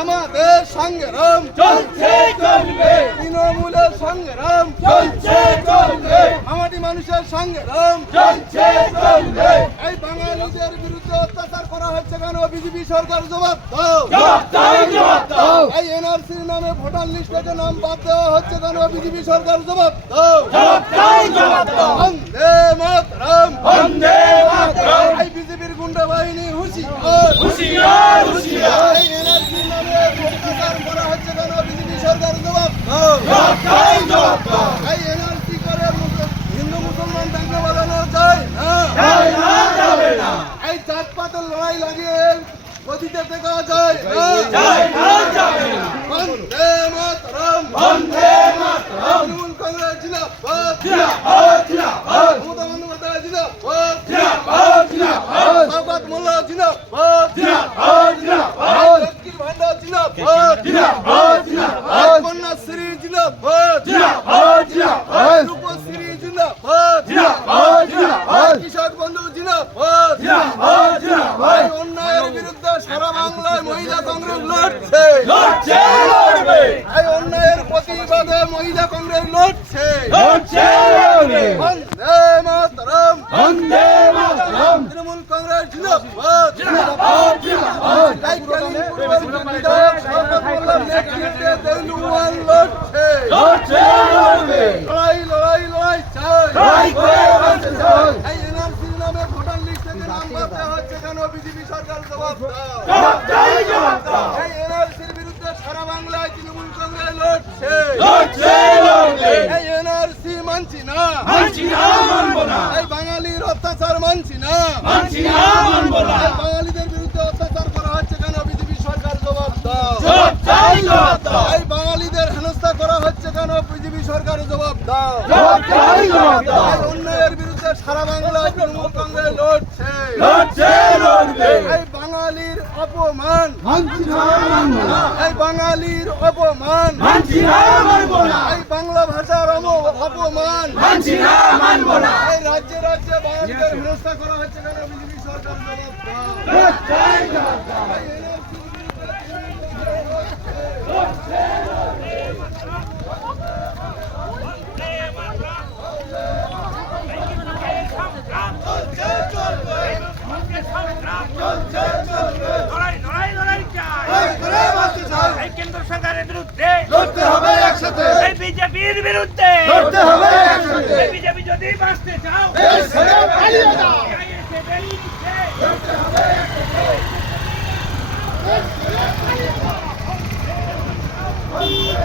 আমাদের সংগ্রাম চলছে চলবে। তৃণমূলের সংগ্রাম চলছে চলবে। আমাদের মানুষের সংগ্রাম চলছে চলবে। এই বাঙালিদের বিরুদ্ধে অত্যাচার করা হচ্ছে কেন? বিজেপি সরকার জবাব দাও। জবাব এই এনআরসির নামে ভোটার লিস্ট থেকে নাম বাদ দেওয়া হচ্ছে কেন? বিজেপি সরকার জবাব দাও। জবাব দাও জবাব দাও। বন্দে মাতরম। বন্দে মাতরম। এই বিজেপির গুন্ডা বাহিনী হুঁশিয়ার হুঁশিয়ার। অত্যাচার করা হচ্ছে কেন বিজেপি সরকার জবাব। এই এনআরসি করে হিন্দু মুসলমান দাঙ্গা বাজানো যায় না এই জাতপাতের লড়াই লাগিয়ে গদিতে টেকা যায়। বন্দে মাতরম। বন্দে মাতরম। তৃণমূল কংগ্রেস জিন্দাবাদ জিন্দাবাদ জিন্দাবাদ মমতা বন্দ্যোপাধ্যায় জিন্দাবাদ জিন্দাবাদ জিন্দাবাদ শওকত মোল্লা জিন্দাবাদ জিন্দাবাদ জিন্দাবাদ লক্ষ্মীর ভান্ডার জিন্দাবাদ জিন্দাবাদ জিন্দাবাদ কন্যাশ্রী জিন্দাবাদ জিন্দাবাদ জিন্দাবাদ রূপশ্রী জিন্দাবাদ জিন্দাবাদ জিন্দাবাদ কৃষক বন্ধু জিন্দাবাদ জিন্দাবাদ জিন্দাবাদ এই অন্যায়ের বাংলায় মহিলা কংগ্রেস লড়ছে। লড়ছে লড়বে। এই অন্যায়ের প্রতিবাদে মহিলা কংগ্রেস লড়ছে। লড়ছে লড়বে। বন্দে মাতরম। বন্দে মাতরম। তৃণমূল কংগ্রেস জিন্দাবাদ। জিন্দাবাদ জিন্দাবাদ। এই কালিমপুরের বিধায়ক শওকত মোল্লার নেতৃত্বে দেলওয়াল লড়ছে। লড়ছে লড়বে লড়াই লড়াই লড়াই চাই লড়াই করে বাঁচতে চাই এই এনআরসি নামে ভোটার লিস্ট থেকে নাম বাদ দেওয়া হচ্ছে কেন বিজেপি সরকার জবাব দাও এই এনআরসির বিরুদ্ধে সারা বাংলায় তৃণমূল কংগ্রেস লড়ছে। এই এনআরসি মানছি না। মানছি না মানবো না। এই বাঙালির অত্যাচার মানছি না। মানছি না মানবো না। বাঙালিদের বিরুদ্ধে অত্যাচার করা হচ্ছে কেন? বিজেপি সরকার জবাব দাও। জবাব দাও এই বাঙালিদের হেনস্থা করা হচ্ছে কেন? বিজেপি সরকার জবাব দাও। জবাব দাও অন্যায়ের বিরুদ্ধে সারা বাংলায় তৃণমূল কংগ্রেস লড়ছে। লড়ছে লড়বে। অপমান। এই বাঙালির অপমান। মানছি না এই বাংলা ভাষার অপমান। মানছি না এই রাজ্যে রাজ্যে বাঙালিদের হেনস্থা করা হচ্ছে কেন? বিজেপি সরকার জবাব দাও লড়ছে জবাব দাও এই NRC বিরুদ্ধে লড়াই লড়াই লড়াই চাই এই কেন্দ্র সরকারের বিরুদ্ধে লড়তে হবে একসাথে এই বিজেপির বিরুদ্ধে। লড়তে হবে। বিজেপি যদি বাঁচতে চাও পালিয়ে যাও।